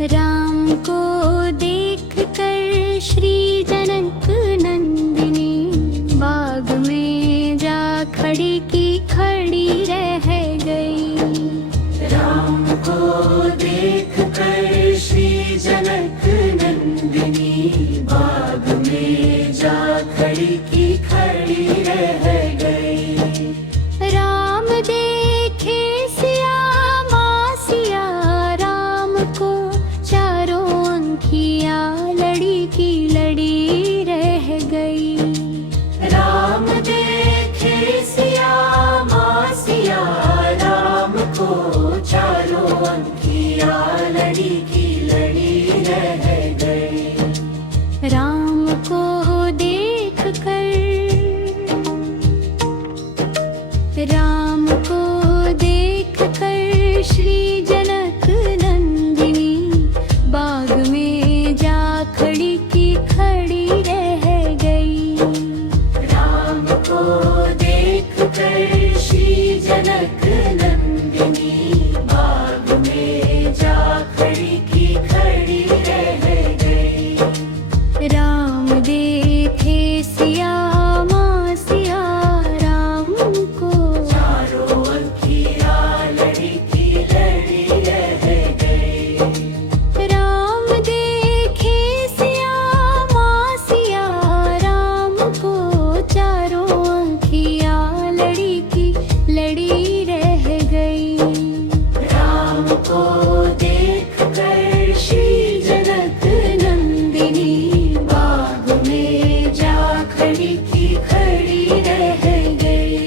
राम को देख कर श्री जनक नंदिनी बाग में जा खड़ी की खड़ी रह गई। राम को देख कर श्री जनक नंदिनी बाग में जा खड़ी की खड़ी रह गई। राम देखे सिया माँ सिया राम को चारों अंखियाँ लड़ी की लड़ी रह गई। राम देखे सिया माँ सिया राम को चारों अंखियाँ लड़ी की लड़ी रह गई। राम को देख कर श्री जनक नंदिनी बाग में जा खड़ी की खड़ी रह गई। राम को देख कर श्री जनक नंदिनी बाग में जा खड़ी की खड़ी रह गई। राम देखे सिया माँ सिया राम को चारों अंखियाँ लड़ी की लड़ी रह गई। राम देखे सिया माँ सिया राम को चारों अंखियाँ लड़ी की लड़ी रह गई। राम को देख कर श्री जनक नंदिनी बाग में जा खड़ी की खड़ी रह गई।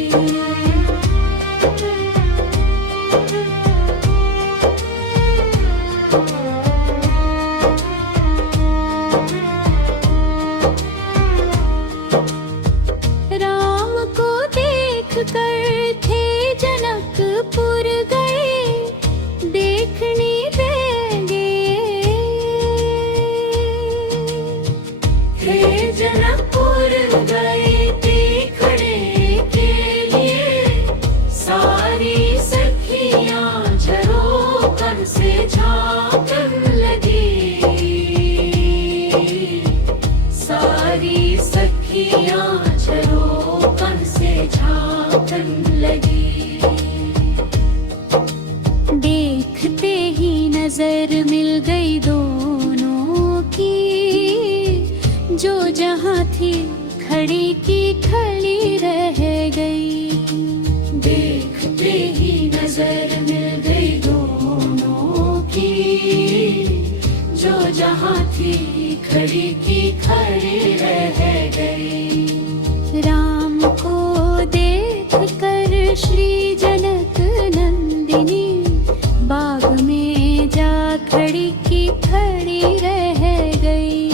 राम को देख कर थे जनकपुर गए देखने लगे। हे जनकपुर गए देखने के लिए सारी सखियाँ झरोखन से झांकन लगी। सारी सखियाँ झरोखन से झांकन लगी। देखते ही नजर मिल गई दोनों की जो जहाँ थी खड़ी की खड़ी रह गई। देखते ही नजर मिल गई दोनों की जो जहाँ थी खड़ी की खड़ी रह गई। राम को देख कर श्री जनक नंदिनी बाग में जा खड़ी की खड़ी रह गई।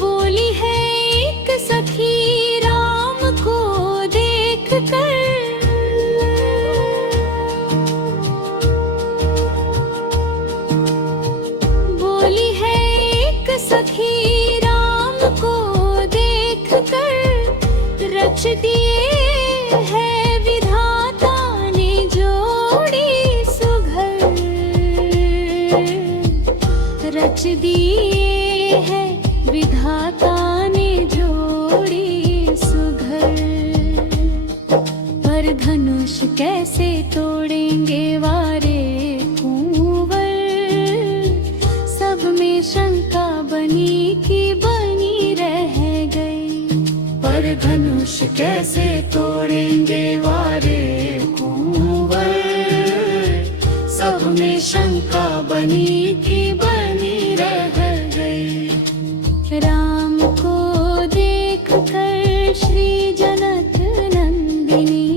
बोली है एक सखी राम को देख कर बोली है एक सखी राम को देख कर रच दिए है विधाता ने जोड़ी सुघर। रच दिए है विधाता ने जोड़ी सुघर। पर धनुष कैसे तोड़ेंगे वारे कुंवर सब में शंका बनी की बनी रह गई। पर धनुष कैसे तोड़ेंगे वारे कुंवर सब में शंका बनी की बनी रह गई। राम को देख कर श्री जनक नंदिनी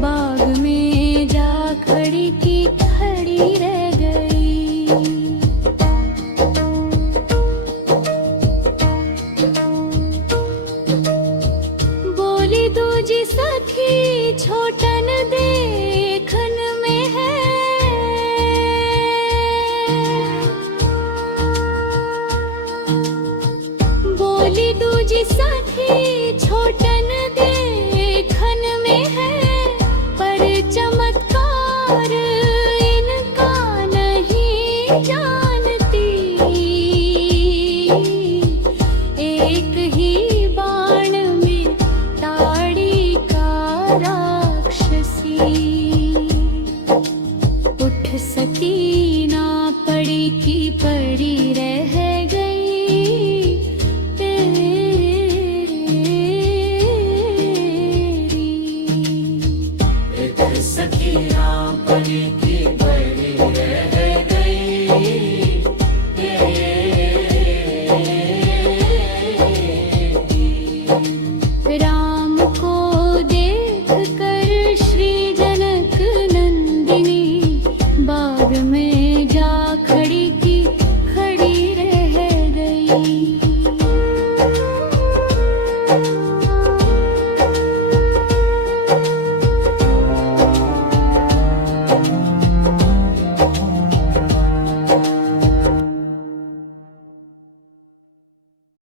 बाग में जा खड़ी की खड़ी रह गई। बोली दूजी सखी छोटन दे